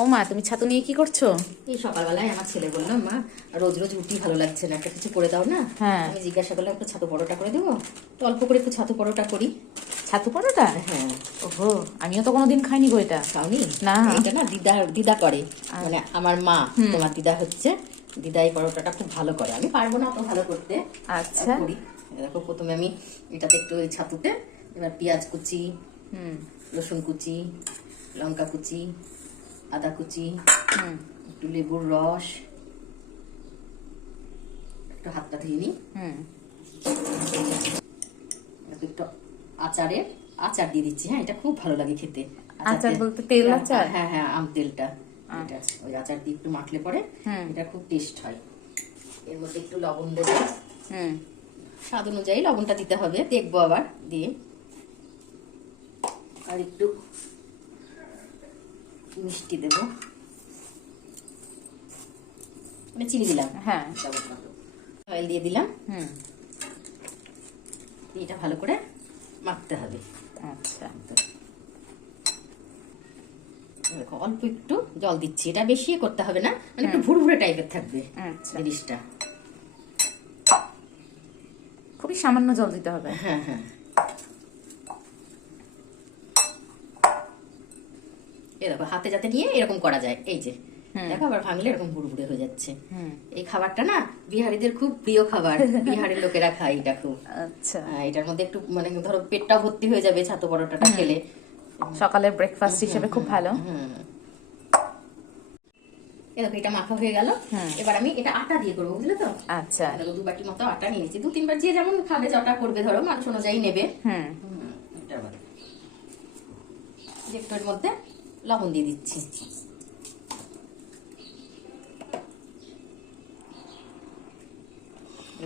ও মা, তুমি ছাতু নিয়ে কি করছো? এই সকালবেলায় আমার ছেলে বললাম, মা রোজ রোজ রুটি ভালো লাগছে না, একটা কিছু করে দাও না। হ্যাঁ। আমি জিজ্ঞাসা করলাম একটু ছাতু পরোটা করে দেবো, তো অল্প করে একটু ছাতু পরোটা করি। ছাতু পরোটা? হ্যাঁ। ওহো, আমিও তো কোনোদিন খাইনি গো এটা। খাওনি? না। এটা না দিদা করে, মানে আমার মা, তোমার দিদা হচ্ছে, দিদা এই পরোটাটা খুব ভালো করে। আমি পারবো না অত ভালো করতে। আচ্ছা। করি। দেখো প্রথমে আমি এটাতে একটু ওই ছাতুতে এবার পেঁয়াজ কুচি, রসুন কুচি, লঙ্কা কুচি, আদা কুচি, একটু লেবুর রস, একটু হাতটা ধুয়ে নিই, একটু আচার দিয়ে দিচ্ছি। হ্যাঁ, এটা খুব ভালো লাগে খেতে। আচার বলতে তেল আচার? হ্যাঁ হ্যাঁ, আম তেলটা। এটা ওই আচার দিয়ে একটু মাখলে পরে এটা খুব টেস্ট হয়। এর মধ্যে একটু লবণ দেবো, স্বাদ অনুযায়ী লবণটা দিতে হবে, দেখবো আবার দিয়ে। আর একটু মিষ্টি দেবো, মানে চিনি দিলাম। হ্যাঁ। অয়েল দিয়ে দিলাম। এটা ভালো করে মাখতে হবে। আচ্ছা। দেখো অল্প একটু জল দিচ্ছি, এটা বেশি করতে হবে না, মানে একটু ভুরভুরে টাইপের থাকবে জিনিসটা। খুবই সামান্য জল দিতে হবে। হ্যাঁ হ্যাঁ। এই দেখো হাতে যাতে নিয়ে এরকম করা যায়, এই যে দেখো আবার ভাঙলে এরকম ভুরভুরে হয়ে যাচ্ছে। এই খাবারটা না বিহারিদের খুব প্রিয় খাবার, বিহারের লোকেরা খায় এটা খুব। আচ্ছা। এটার মধ্যে একটু মানে ধরো পেটটা ভর্তি হয়ে যাবে ছাতু পরোটাটা খেলে। সকালের ব্রেকফাস্ট হিসেবে খুব ভালো। এরকম এটা মাখা হয়ে গেল। এবার আমি এটা আটা দিয়ে করবো, বুঝলে তো? আচ্ছা। 2 বাটি মতো আটা নিয়েছি, 2-3 বার যে যেমন খাবে যতটা করবে ধরো মানুষ অনুযায়ী নেবে। একটু এর মধ্যে লবণ দিয়ে দিচ্ছি,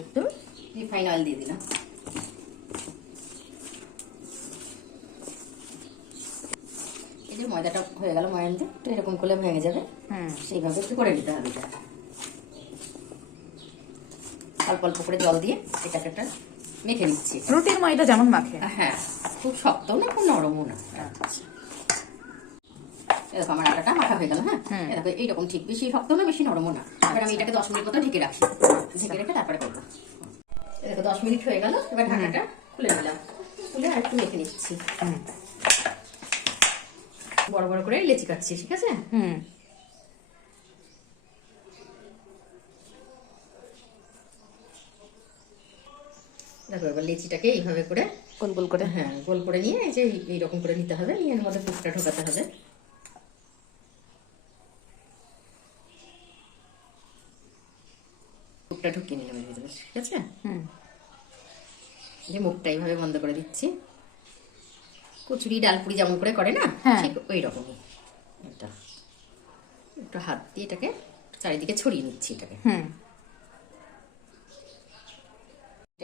একটু রিফাইন অয়েল দিয়ে দিলাম। এই যে ময়দাটা হয়ে গেল, ময়ান দিয়ে একটু এরকম করলে ভেঙে যাবে, সেইভাবে একটু করে নিতে হবে। এটা অল্প অল্প করে জল দিয়ে এটাকে একটা মেখে নিচ্ছি। রুটির ময়দা যেমন মাখে? হ্যাঁ, খুব শক্তও না খুব নরমও না। এরকম আমার আটাটা মাখা হয়ে গেল। হ্যাঁ, এরকম এইরকম ঠিক, বেশি শক্ত না বেশি নরমও না। এবার আমি এটাকে 10 মিনিট মতো ঢেকে রাখি, ঢেকে রেখে তারপরে করবো। এরকম 10 মিনিট হয়ে গেল, এবার ঢাকাটা খুলে নিলাম, খুলে আর একটু মেখে নিচ্ছি। বড় বড় করে লেচি কাটছি, ঠিক আছে? দেখো এবার লেচিটাকে এইভাবে করে গোল গোল করে, হ্যাঁ গোল করে নিয়ে এই যে এইরকম করে নিতে হবে, নিয়ে এর মধ্যে পুরটা ঢোকাতে হবে। মুখটা ঢুকিয়ে নিলাম এর ভিতরে, ঠিক আছে? যে মুখটা এইভাবে বন্ধ করে দিচ্ছি, কচুরি ডালপুরি যেমন করে করে না, ঠিক ওই রকমই। এটা একটু হাত দিয়ে এটাকে চারিদিকে ছড়িয়ে নিচ্ছি এটাকে।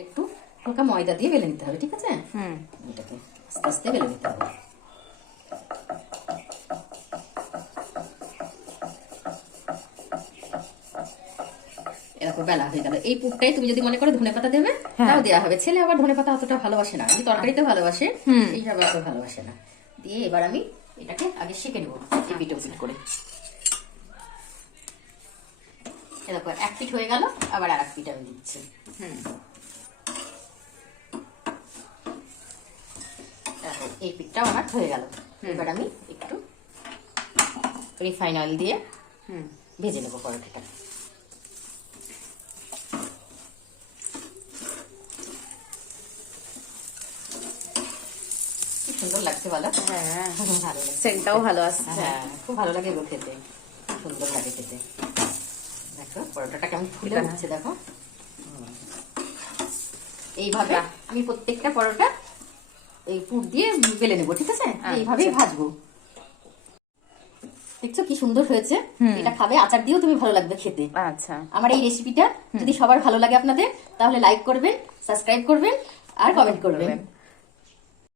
একটু হালকা ময়দা দিয়ে বেলে নিতে হবে, ঠিক আছে? এটাকে আস্তে আস্তে বেলে নিতে হবে। এরকম বেলা হয়ে গেল। এই পুরটাই তুমি যদি মনে করো ধনেপাতা দেবে তাও দেওয়া হবে। ছেলে আবার ধনেপাতা অতটা ভালোবাসে না, আমি তরকারিতে ভালোবাসে, এইভাবে অত ভালোবাসে না। দিয়ে এবার আমি এটাকে আগে সেঁকে নেবো এপিট ওপিট করে। এরকম এক পিঠ হয়ে গেল, আবার আর এক পিঠ আমি দিচ্ছি। এই পিঠটাও আমার হয়ে গেল। এবার আমি একটু রিফাইন অয়েল দিয়ে ভেজে নেবো পরোটাটা। সুন্দর লাগছে বলো? হ্যাঁ, ভালো লাগে, সেন্টটাও ভালো আসছে। হ্যাঁ, খুব ভালো লাগে গো খেতে, খুব সুন্দর লাগে খেতে। দেখো পরোটাটা কেমন ফুলে উঠছে, দেখো। এইভাবে আমি প্রত্যেকটা পরোটা এই পুর দিয়ে বেলে নেবো, ঠিক আছে? এইভাবেই ভাজবো। দেখছো কি সুন্দর হয়েছে? এটা খাবে আচার দিয়েও তুমি ভালো লাগবে খেতে। আচ্ছা। আমার এই রেসিপিটা যদি সবার ভালো লাগে আপনাদের, তাহলে লাইক করবেন, সাবস্ক্রাইব করবেন আর কমেন্ট করবেন।